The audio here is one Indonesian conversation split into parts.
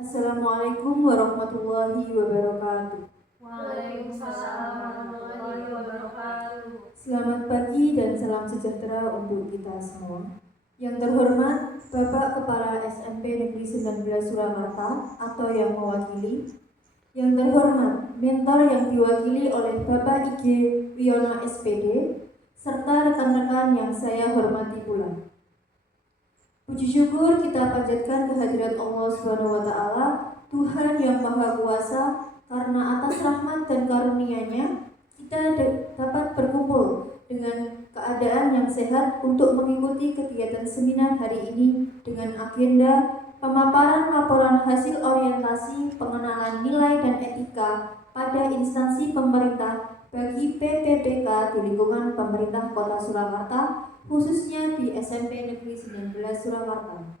Assalamualaikum warahmatullahi wabarakatuh. Waalaikumsalam warahmatullahi wabarakatuh. Selamat pagi dan salam sejahtera untuk kita semua. Yang terhormat Bapak Kepala SMP Negeri 19 Surakarta atau yang mewakili. Yang terhormat mentor yang diwakili oleh Bapak IG Wiono SPD serta rekan-rekan yang saya hormati pula. Puji syukur kita panjatkan kehadirat Allah Subhanahu wa taala, Tuhan yang Maha Kuasa, karena atas rahmat dan karunia-Nya kita dapat berkumpul dengan keadaan yang sehat untuk mengikuti kegiatan seminar hari ini dengan agenda pemaparan laporan hasil orientasi pengenalan nilai dan etika pada instansi pemerintah bagi PPPK di lingkungan pemerintah Kota Surakarta, khususnya di SMP Negeri 19 Surakarta.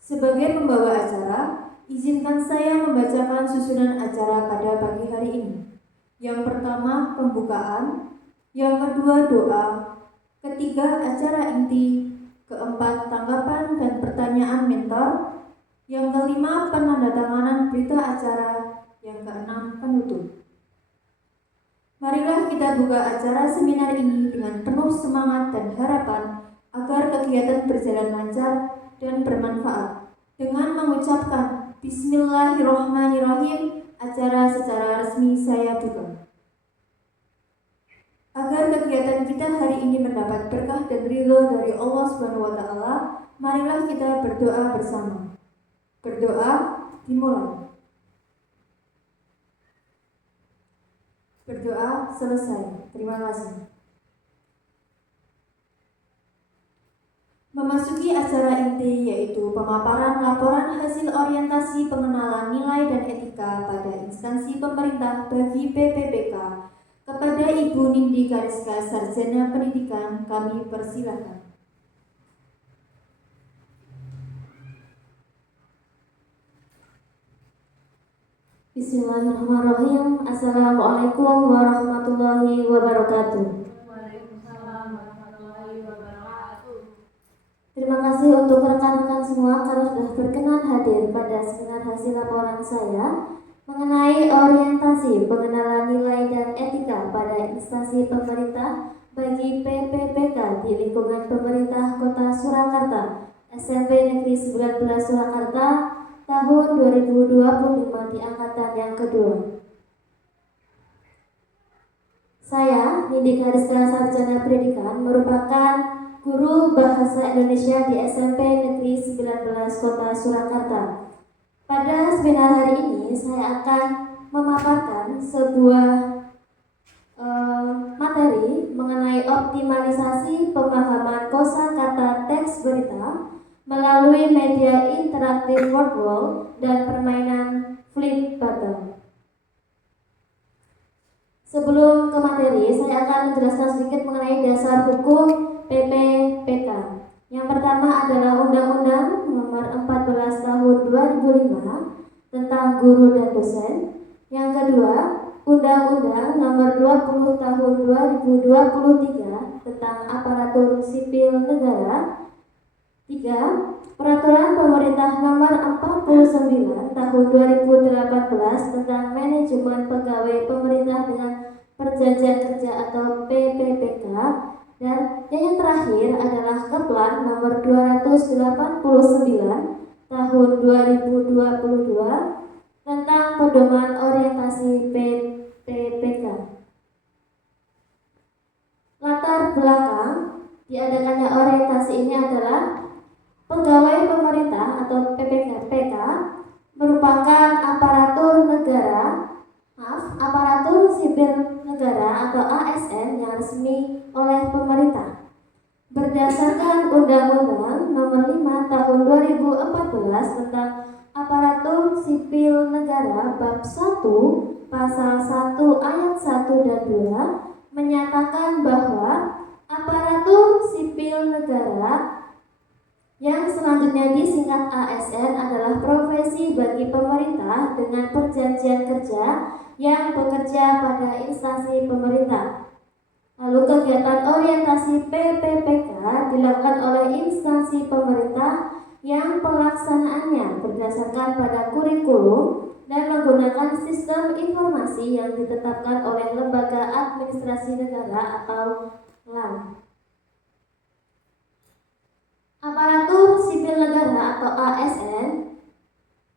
Sebagai pembawa acara, izinkan saya membacakan susunan acara pada pagi hari ini. Yang pertama, pembukaan. Yang kedua, doa. Ketiga, acara inti. Keempat, tanggapan dan pertanyaan mentor. Yang kelima, penandatanganan berita acara. Yang keenam, penutup. Marilah kita buka acara seminar ini dengan penuh semangat dan harapan agar kegiatan berjalan lancar dan bermanfaat. Dengan mengucapkan Bismillahirrahmanirrahim, acara secara resmi saya buka. Agar kegiatan kita hari ini mendapat berkah dan ridho dari Allah Subhanahu wa taala, marilah kita berdoa bersama. Berdoa dimulai. Berdoa selesai. Terima kasih. Memasuki acara inti yaitu pemaparan laporan hasil orientasi pengenalan nilai dan etika pada instansi pemerintah bagi PPPK. Kepada Ibu Nindi Kariska, Sarjana Pendidikan, kami persilakan. Bismillahirrahmanirrahim. Assalamualaikum warahmatullahi wabarakatuh. Waalaikumsalam warahmatullahi wabarakatuh. Terima kasih untuk rekan-rekan semua karena sudah berkenan hadir pada seminar hasil laporan saya mengenai orientasi pengenalan nilai dan etika pada instansi pemerintah bagi PPPK di lingkungan pemerintah Kota Surakarta, SMP Negeri 19 Surakarta, tahun 2025 di angkatan yang kedua. Saya, Nindi Kariska, Sarjana Pendidikan, merupakan guru Bahasa Indonesia di SMP Negeri 19 Kota Surakarta. Pada seminar hari ini, saya akan memaparkan sebuah materi mengenai optimalisasi pemahaman kosakata teks berita melalui media interaktif word wall dan permainan flip battle. Sebelum ke materi, saya akan menjelaskan sedikit mengenai dasar hukum PPPK. Yang pertama adalah Undang-Undang Nomor 14 Tahun 2005 tentang Guru dan Dosen. Yang kedua, Undang-Undang Nomor 20 Tahun 2023 tentang Aparatur Sipil Negara. 3. Peraturan Pemerintah Nomor 49 Tahun 2018 tentang Manajemen Pegawai Pemerintah dengan Perjanjian Kerja atau PPPK. Dan yang terakhir adalah Keplan Nomor 289 Tahun 2022 tentang Pedoman Orientasi PPPK. Latar belakang diadakannya orientasi ini adalah pegawai pemerintah atau PPPK merupakan aparatur sipil negara atau ASN yang resmi oleh pemerintah. Berdasarkan Undang-Undang Nomor 5 Tahun 2014 tentang Aparatur Sipil Negara Bab 1 Pasal 1 Ayat 1 dan 2 menyatakan bahwa aparatur sipil negara yang selanjutnya disingkat ASN adalah profesi bagi pemerintah dengan perjanjian kerja yang bekerja pada instansi pemerintah. Lalu kegiatan orientasi PPPK dilakukan oleh instansi pemerintah yang pelaksanaannya berdasarkan pada kurikulum dan menggunakan sistem informasi yang ditetapkan oleh Lembaga Administrasi Negara atau LAN. Aparatur Sipil Negara atau ASN,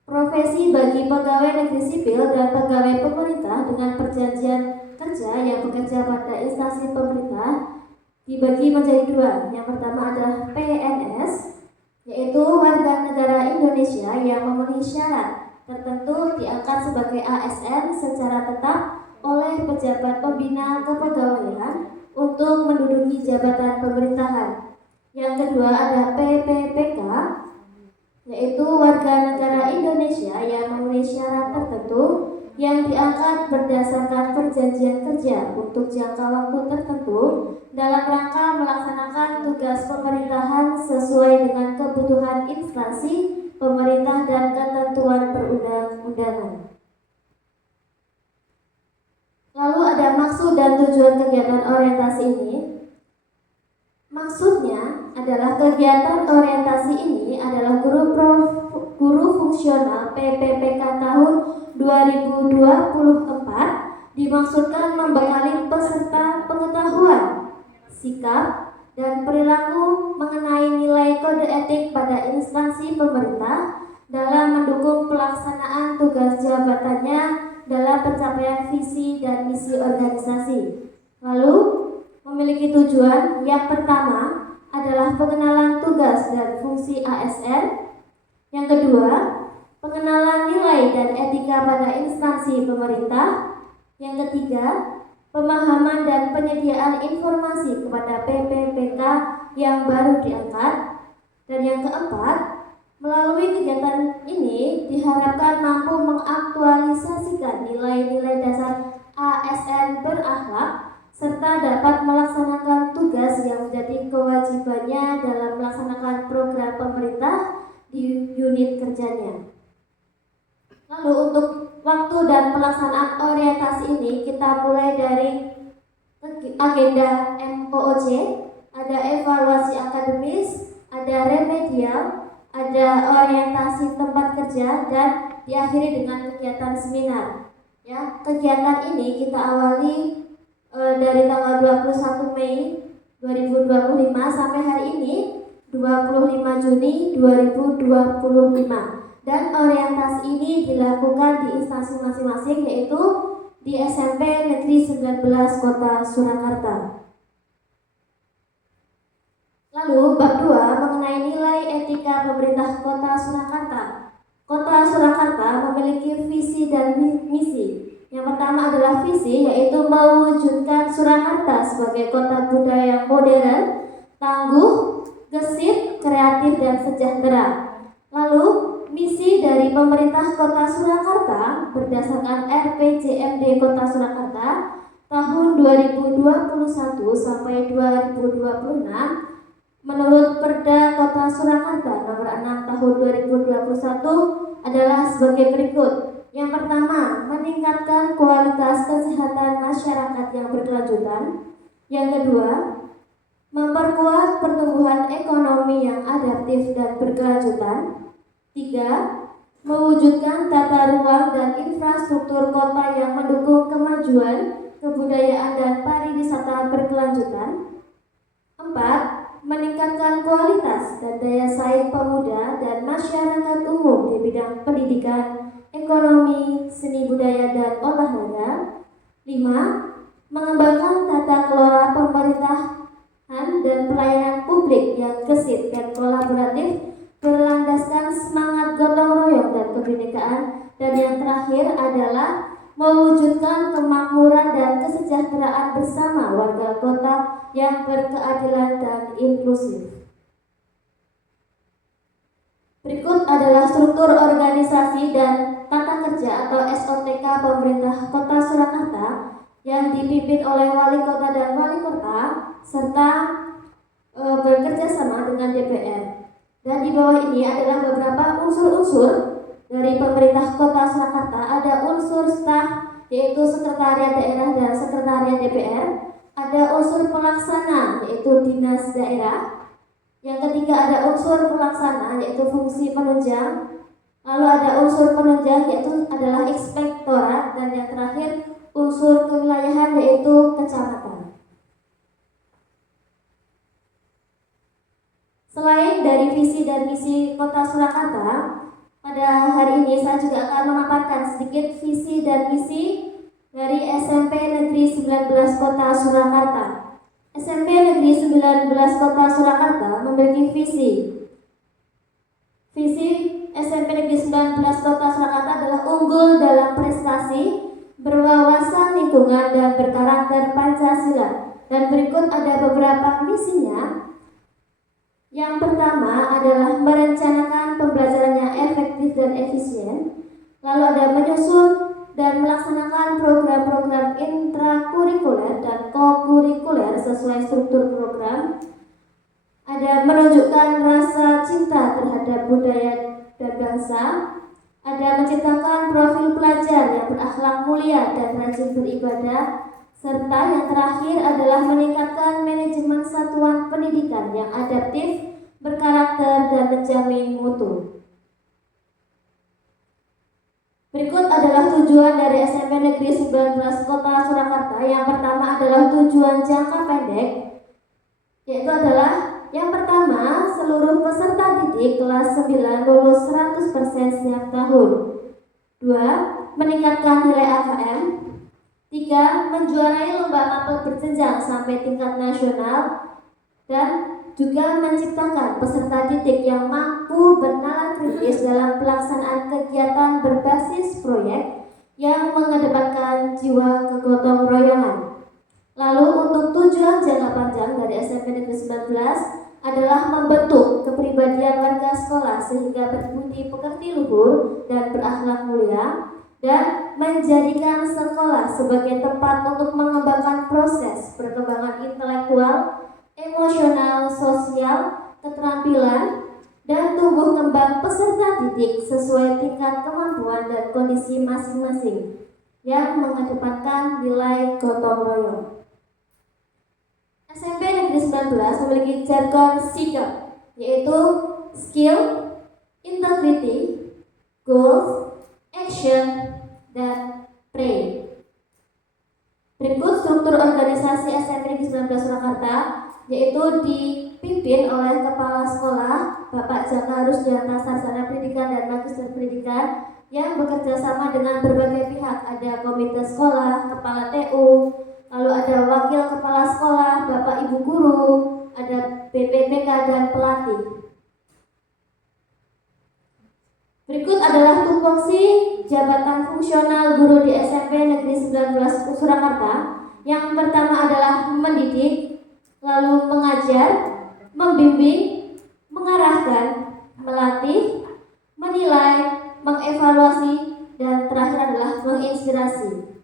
profesi bagi pegawai negeri sipil dan pegawai pemerintah dengan perjanjian kerja yang bekerja pada instansi pemerintah dibagi menjadi dua. Yang pertama adalah PNS, yaitu warga negara Indonesia yang memenuhi syarat tertentu diangkat sebagai ASN secara tetap oleh pejabat pembina kepegawaian untuk menduduki jabatan pemerintahan. Yang kedua ada PPPK, yaitu warga negara Indonesia yang memenuhi syarat tertentu yang diangkat berdasarkan perjanjian kerja untuk jangka waktu tertentu dalam rangka melaksanakan tugas pemerintahan sesuai dengan kebutuhan instansi pemerintah dan ketentuan perundang-undangan. Lalu ada maksud dan tujuan kegiatan orientasi ini. Maksudnya adalah kegiatan orientasi ini adalah guru fungsional PPPK tahun 2024 dimaksudkan membekali peserta pengetahuan, sikap, dan perilaku mengenai nilai kode etik pada instansi pemerintah dalam mendukung pelaksanaan tugas jabatannya dalam pencapaian visi dan misi organisasi. Lalu memiliki tujuan yang pertama adalah pengenalan tugas dan fungsi ASN. Yang kedua, pengenalan nilai dan etika pada instansi pemerintah. Yang ketiga, pemahaman dan penyediaan informasi kepada PPPK yang baru diangkat. Dan yang keempat, melalui kegiatan ini diharapkan mampu mengaktualisasikan nilai-nilai dasar ASN berakhlak serta dapat melaksanakan tugas yang menjadi kewajibannya dalam melaksanakan program pemerintah di unit kerjanya. Lalu untuk waktu dan pelaksanaan orientasi ini kita mulai dari agenda MOOC, ada evaluasi akademis, ada remedial, ada orientasi tempat kerja, dan diakhiri dengan kegiatan seminar. Ya, kegiatan ini kita awali dari tanggal 21 Mei 2025 sampai hari ini 25 Juni 2025, dan orientasi ini dilakukan di instansi masing-masing, yaitu di SMP Negeri 19 Kota Surakarta. Lalu bab 2 mengenai nilai etika pemerintah Kota Surakarta. Kota Surakarta memiliki visi dan misi. Yang pertama adalah visi, yaitu mewujudkan Surakarta sebagai kota budaya yang modern, tangguh, gesit, kreatif, dan sejahtera. Lalu, misi dari pemerintah Kota Surakarta berdasarkan RPJMD Kota Surakarta tahun 2021 sampai 2026 menurut Perda Kota Surakarta nomor 6 tahun 2021 adalah sebagai berikut. Yang pertama, meningkatkan kualitas kesehatan masyarakat yang berkelanjutan. Yang kedua, memperkuat pertumbuhan ekonomi yang adaptif dan berkelanjutan. 3. Mewujudkan tata ruang dan infrastruktur kota yang mendukung kemajuan, kebudayaan, dan pariwisata berkelanjutan. 4. Meningkatkan kualitas dan daya saing pemuda dan masyarakat umum di bidang pendidikan, ekonomi, seni budaya, dan olahraga. 5. Mengembangkan tata kelola pemerintahan dan pelayanan publik yang gesit dan kolaboratif berlandaskan semangat gotong royong dan kebinekaan. Dan yang terakhir adalah mewujudkan kemakmuran dan kesejahteraan bersama warga kota yang berkeadilan dan inklusif. Berikut adalah struktur organisasi dan tata kerja atau SOTK pemerintah Kota Surakarta yang dipimpin oleh wali kota dan wali kota serta bekerja sama dengan DPR. Dan di bawah ini adalah beberapa unsur-unsur dari pemerintah Kota Surakarta. Ada unsur staf, yaitu sekretariat daerah dan sekretariat DPR. Ada unsur pelaksana, yaitu dinas daerah. Yang ketiga ada unsur pelaksana yaitu fungsi penunjang. Lalu ada unsur penunjang yaitu adalah inspektorat, dan yang terakhir unsur kewilayahan yaitu kecamatan. Selain dari visi dan misi Kota Surakarta, pada hari ini saya juga akan memaparkan sedikit visi dan misi dari SMP Negeri 19 Kota Surakarta. SMP Negeri 19 Kota Surakarta memiliki visi. Visi SMP Negeri 19 Kota Surakarta adalah unggul dalam prestasi, berwawasan lingkungan, dan berkarakter Pancasila. Dan berikut ada beberapa misinya. Yang pertama adalah merencanakan pembelajaran yang efektif dan efisien. Lalu ada menyusun dan melaksanakan program-program intrakurikuler dan kokurikuler sesuai struktur program. Ada menunjukkan rasa cinta terhadap budaya dan bangsa. Ada menciptakan profil pelajar yang berakhlak mulia dan rajin beribadah. Serta yang terakhir adalah meningkatkan manajemen satuan pendidikan yang adaptif, berkarakter, dan menjamin mutu. Berikut adalah tujuan dari SMP Negeri 19 Kota Surakarta. Yang pertama adalah tujuan jangka pendek, yaitu adalah yang pertama, seluruh peserta didik kelas 9 lulus 100% setiap tahun. 2. Meningkatkan nilai AKM. 3. Menjuarai lomba mapel berjenjang sampai tingkat nasional. Dan juga menciptakan peserta didik yang mampu bernalar kritis dalam pelaksanaan kegiatan berbasis proyek yang mengedepankan jiwa kegotong royongan. Lalu untuk tujuan jangka panjang dari SMP Negeri 19 adalah membentuk kepribadian warga sekolah sehingga berbudi pekerti luhur dan berakhlak mulia, dan menjadikan sekolah sebagai tempat untuk mengembangkan proses perkembangan intelektual, emosional, sosial, keterampilan, dan tumbuh kembang peserta didik sesuai tingkat kemampuan dan kondisi masing-masing yang mengedepankan nilai gotong royong. SMP Negeri 19 memiliki jargon SIGAP, yaitu skill, integrity, goals, action, dan pray. Berikut struktur organisasi SMP Negeri 19 Surakarta, yaitu dipimpin oleh Kepala Sekolah Bapak Jaka Rusdianta Sarjana Pendidikan dan Magister Pendidikan yang bekerja sama dengan berbagai pihak. Ada komite sekolah, kepala TU, lalu ada wakil kepala sekolah, Bapak Ibu guru, ada BPPK dan pelatih. Berikut adalah tupoksi jabatan fungsional guru di SMP Negeri 19 Surakarta. Yang pertama adalah mendidik, lalu mengajar, membimbing, mengarahkan, melatih, menilai, mengevaluasi, dan terakhir adalah menginspirasi.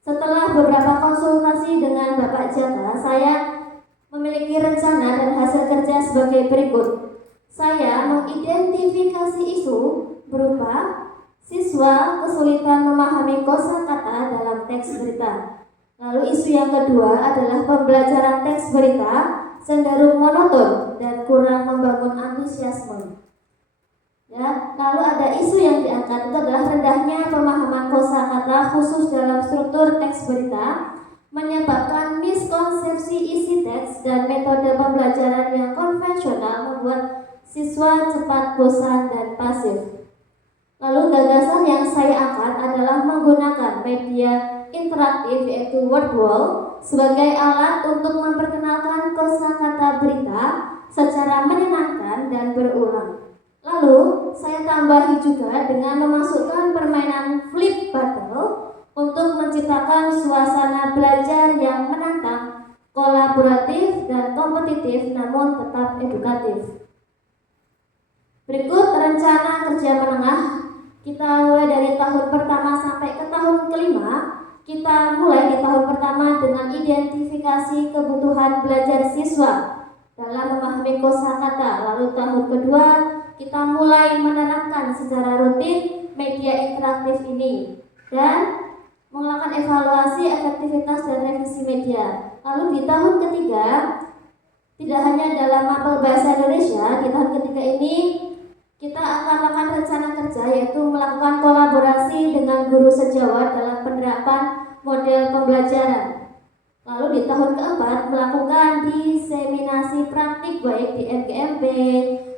Setelah beberapa konsultasi dengan Bapak Jaka, saya memiliki rencana dan hasil kerja sebagai berikut. Saya mengidentifikasi isu berupa siswa kesulitan memahami kosakata dalam teks berita. Lalu isu yang kedua adalah pembelajaran teks berita cenderung monoton dan kurang membangun antusiasme. Ya, lalu ada isu yang diangkat itu adalah rendahnya pemahaman kosakata khusus dalam struktur teks berita, menyebabkan miskonsepsi isi teks dan metode pembelajaran yang konvensional membuat siswa cepat bosan dan pasif. Lalu gagasan yang saya angkat adalah menggunakan media interaktif yaitu word wall sebagai alat untuk memperkenalkan kosakata berita secara menyenangkan dan berulang. Lalu saya tambahi juga dengan memasukkan permainan flip battle untuk menciptakan suasana belajar yang menantang, kolaboratif dan kompetitif namun tetap edukatif. Berikut rencana kerja menengah. Kita mulai dari tahun pertama sampai ke tahun kelima. Kita mulai di tahun pertama dengan identifikasi kebutuhan belajar siswa dalam memahami kosakata. Lalu tahun kedua kita mulai menerapkan secara rutin media interaktif ini dan melakukan evaluasi efektivitas dan revisi media. Lalu di tahun ketiga, tidak hanya dalam mapel bahasa Indonesia, di tahun ketiga ini kita akan melakukan rencana kerja, yaitu melakukan kolaborasi dengan guru sejawat dalam penerapan model pembelajaran. Lalu di tahun keempat melakukan diseminasi praktik baik di MGMP,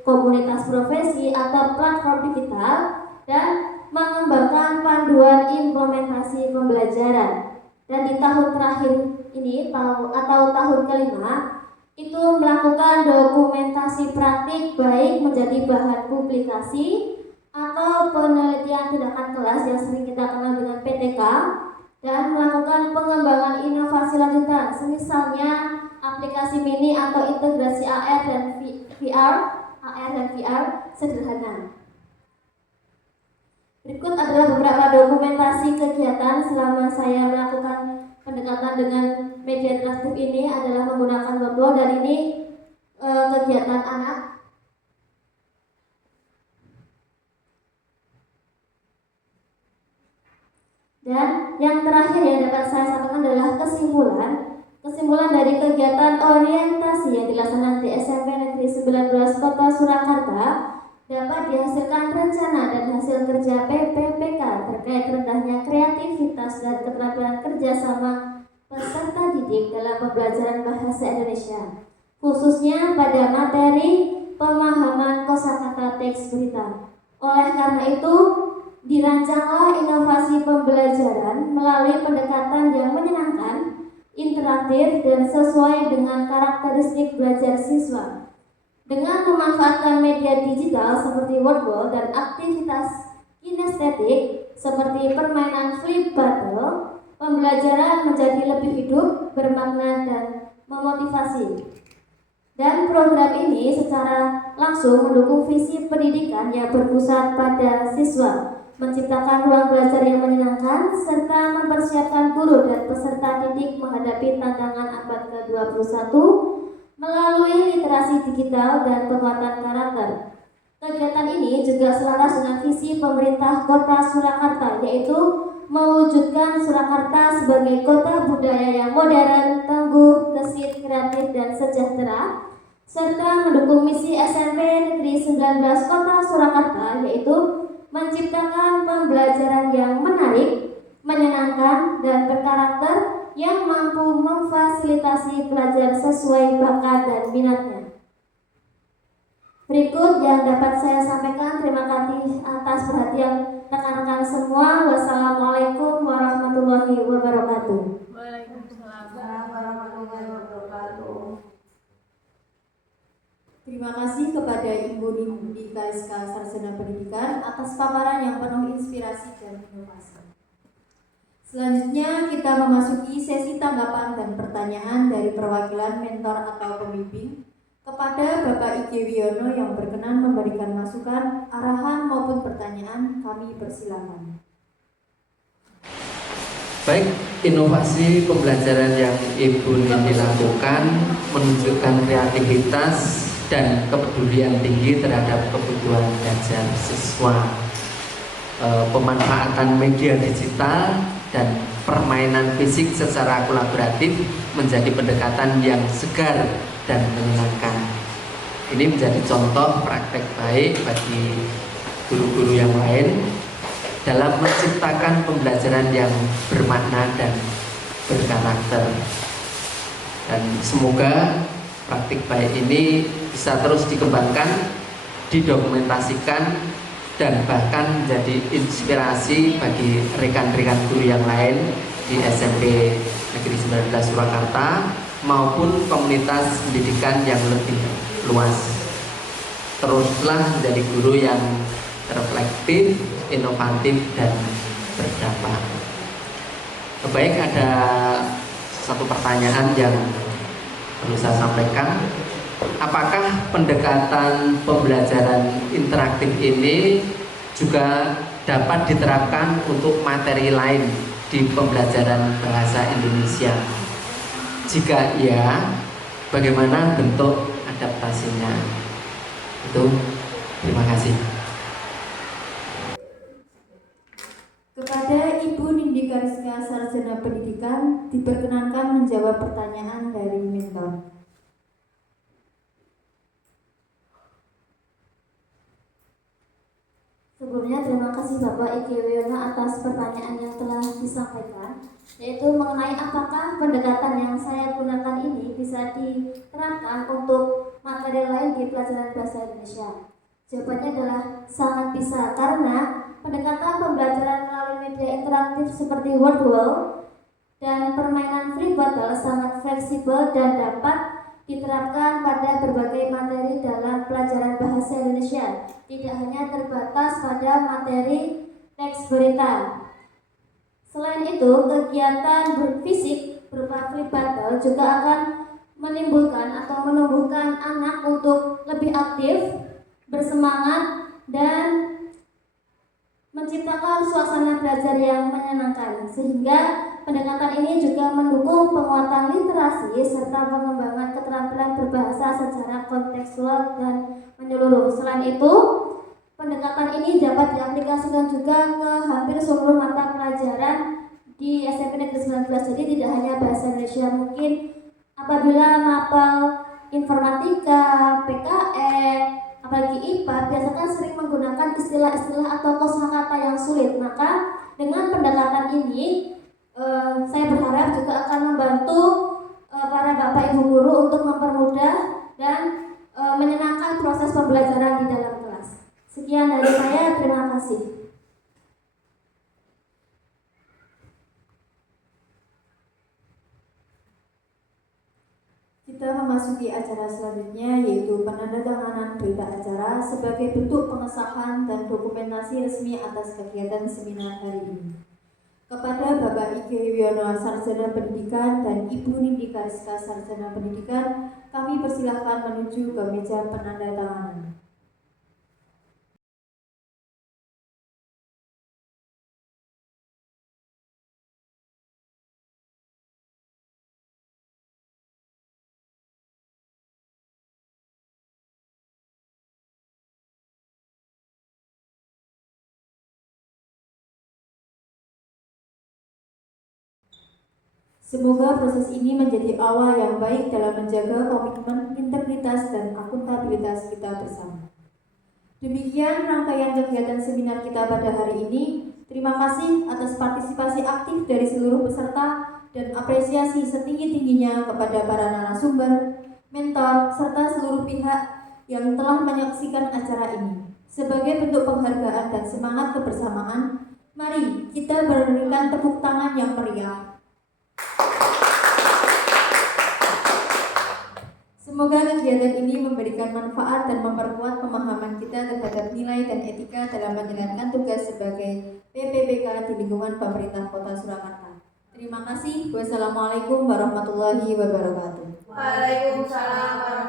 komunitas profesi atau platform digital, dan mengembangkan panduan implementasi pembelajaran. Dan di tahun terakhir ini atau tahun kelima itu melakukan dokumentasi praktik baik menjadi bahan publikasi atau penelitian tindakan kelas yang sering kita kenal dengan PTK, dan melakukan pengembangan inovasi lanjutan, misalnya aplikasi mini atau integrasi AR dan VR sederhana. Berikut adalah beberapa dokumentasi kegiatan selama saya melakukan pendekatan dengan media interaktif ini adalah menggunakan virtual, dan ini kegiatan anak. Dan yang terakhir yang dapat saya sampaikan adalah kesimpulan dari kegiatan orientasi yang dilaksanakan di SMP Negeri 19 Kota Surakarta dapat dihasilkan rencana dan hasil kerja PPPK terkait rendahnya kreativitas dan keterampilan kerjasama peserta didik dalam pembelajaran bahasa Indonesia, khususnya pada materi pemahaman kosakata teks berita. Oleh karena itu, dirancanglah inovasi pembelajaran melalui pendekatan yang menyenangkan, interaktif, dan sesuai dengan karakteristik belajar siswa. Dengan memanfaatkan media digital seperti wordwall dan aktivitas kinestetik seperti permainan flip battle, pembelajaran menjadi lebih hidup, bermakna, dan memotivasi. Dan program ini secara langsung mendukung visi pendidikan yang berpusat pada siswa, menciptakan ruang belajar yang menyenangkan, serta mempersiapkan guru dan peserta didik menghadapi tantangan abad ke-21 melalui literasi digital dan penguatan karakter. Kegiatan ini juga selaras dengan visi pemerintah Kota Surakarta, yaitu mewujudkan Surakarta sebagai kota budaya yang modern, tangguh, gesit, kreatif, dan sejahtera, serta mendukung misi SMP Negeri 19 Kota Surakarta, yaitu menciptakan pembelajaran yang menarik, menyenangkan, dan berkarakter yang mampu memfasilitasi pelajar sesuai bakat dan minatnya. Berikut yang dapat saya sampaikan. Terima kasih atas perhatian rekan-rekan semua. Wassalamualaikum warahmatullahi wabarakatuh. Waalaikumsalam warahmatullahi wabarakatuh. Terima kasih kepada Ibu Nindi KSK Sarjana Pendidikan atas paparan yang penuh inspirasi dan inovasi. Selanjutnya kita memasuki sesi tanggapan dan pertanyaan dari perwakilan mentor atau pembimbing kepada Bapak Ige Wiono yang berkenan memberikan masukan, arahan maupun pertanyaan. Kami persilakan. Baik, inovasi pembelajaran yang Ibu Nindi lakukan menunjukkan kreativitas dan kepedulian tinggi terhadap kebutuhan belajar siswa. Pemanfaatan media digital dan permainan fisik secara kolaboratif menjadi pendekatan yang segar dan menyenangkan. Ini menjadi contoh praktek baik bagi guru-guru yang lain dalam menciptakan pembelajaran yang bermakna dan berkarakter. Dan semoga praktik baik ini bisa terus dikembangkan, didokumentasikan, dan bahkan menjadi inspirasi bagi rekan-rekan guru yang lain di SMP Negeri 19 Surakarta maupun komunitas pendidikan yang lebih luas. Teruslah menjadi guru yang reflektif, inovatif, dan berdampak. Baik, ada satu pertanyaan yang perlu saya sampaikan. Apakah pendekatan pembelajaran interaktif ini juga dapat diterapkan untuk materi lain di pembelajaran bahasa Indonesia? Jika iya, bagaimana bentuk adaptasinya? Itu, terima kasih. Kepada Ibu Nindi Kariska Sarjana Pendidikan diperkenankan menjawab pertanyaan dari mentor. Sebelumnya terima kasih Bapak Iki Wiono atas pertanyaan yang telah disampaikan, yaitu mengenai apakah pendekatan yang saya gunakan ini bisa diterapkan untuk materi lain di pelajaran bahasa Indonesia. Jawabannya adalah sangat bisa, karena pendekatan pembelajaran melalui media interaktif seperti Word Wall dan permainan free battle sangat fleksibel dan dapat diterapkan pada berbagai materi dalam pelajaran bahasa Indonesia, tidak hanya terbatas pada materi teks berita. Selain itu, kegiatan berfisik berupa free battle juga akan menimbulkan atau menumbuhkan anak untuk lebih aktif, bersemangat, dan menciptakan suasana belajar yang menyenangkan, sehingga pendekatan ini juga mendukung penguatan literasi serta pengembangan keterampilan berbahasa secara kontekstual dan menyeluruh. Selain itu, pendekatan ini dapat diaplikasikan juga ke hampir seluruh mata pelajaran di SMP Negeri 19. Jadi tidak hanya bahasa Indonesia, mungkin apabila mapel informatika, PKN, apalagi IPA, biasanya sering menggunakan istilah-istilah atau kosakata yang sulit. Maka dengan pendekatan ini saya berharap juga akan membantu para bapak ibu guru untuk mempermudah dan menyenangkan proses pembelajaran di dalam kelas. Sekian dari saya, terima kasih. Kita memasuki acara selanjutnya, yaitu penandatanganan berita acara sebagai bentuk pengesahan dan dokumentasi resmi atas kegiatan seminar hari ini. Kepada Bapak Iki Wiono Sarjana Pendidikan dan Ibu Nindi Kariska Sarjana Pendidikan, kami persilahkan menuju ke meja penandatanganan. Semoga proses ini menjadi awal yang baik dalam menjaga komitmen, integritas, dan akuntabilitas kita bersama. Demikian rangkaian kegiatan seminar kita pada hari ini. Terima kasih atas partisipasi aktif dari seluruh peserta dan apresiasi setinggi-tingginya kepada para narasumber, mentor, serta seluruh pihak yang telah menyaksikan acara ini. Sebagai bentuk penghargaan dan semangat kebersamaan, mari kita berikan tepuk tangan yang meriah. Semoga kegiatan ini memberikan manfaat dan memperkuat pemahaman kita terhadap nilai dan etika dalam menjalankan tugas sebagai PPPK di lingkungan pemerintah Kota Surakarta. Terima kasih. Wassalamualaikum warahmatullahi wabarakatuh. Waalaikumsalam warahmatullahi wabarakatuh.